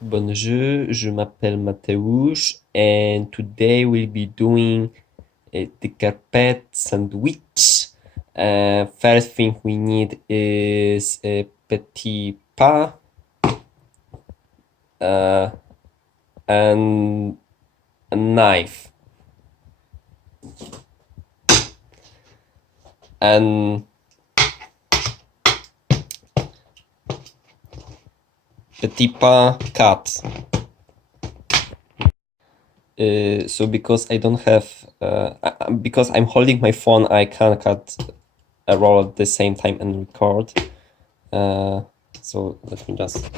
Bonjour, je m'appelle Mateusz and today we'll be doing the carpet sandwich. First thing we need is a petit pain and a knife and petit pain cut. So because I don't have, because I'm holding my phone, I can't cut a roll at the same time and record. So let me just.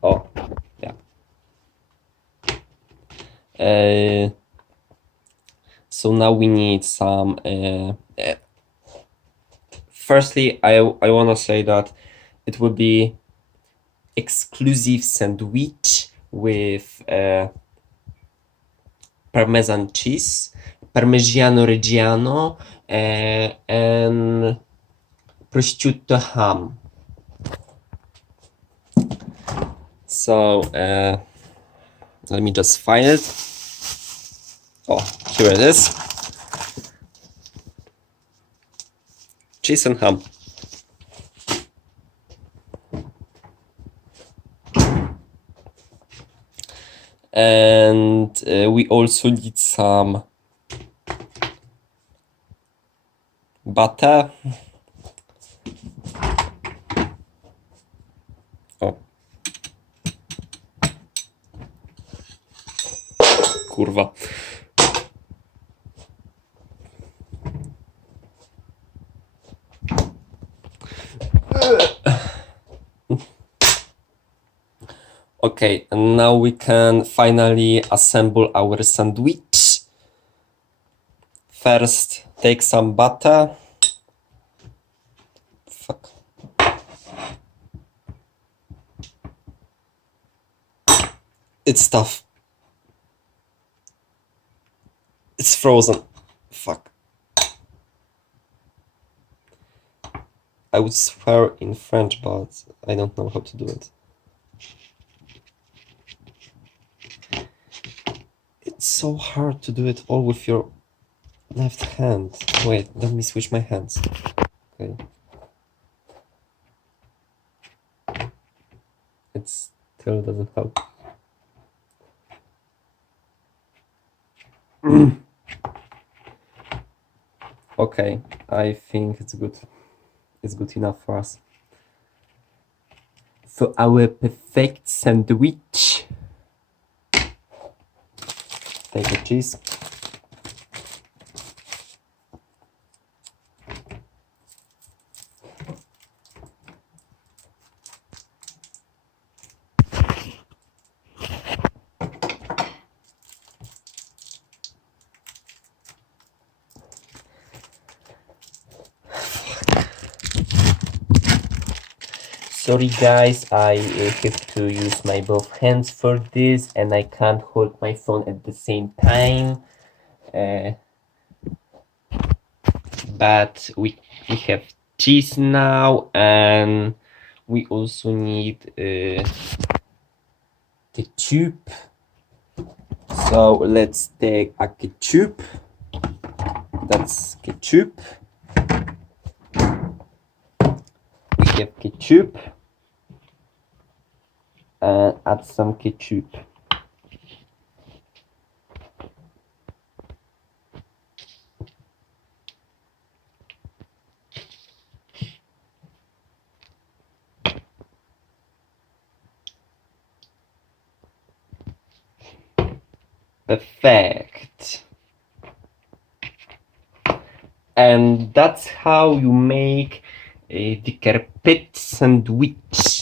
Oh, yeah. So now we need some. Firstly, I want to say that it will be exclusive sandwich with Parmesan cheese, Parmigiano Reggiano, and prosciutto ham. So let me just find it. Oh, here it is. Cheese and ham. And we also need some butter. Oh. Kurwa. Okay, and now we can finally assemble our sandwich. First, take some butter. Fuck. It's tough. It's frozen. Fuck. I would swear in French, but I don't know how to do it. It's so hard to do it all with your left hand. Wait, let me switch my hands. Okay. It still doesn't help. Okay, I think it's good. It's good enough for us. For our perfect sandwich, take the cheese. Sorry guys, I have to use my both hands for this and I can't hold my phone at the same time. But we have cheese now and we also need ketchup. So let's take a ketchup. That's ketchup. We have ketchup. And add some ketchup. Perfect. And that's how you make the carpet sandwich.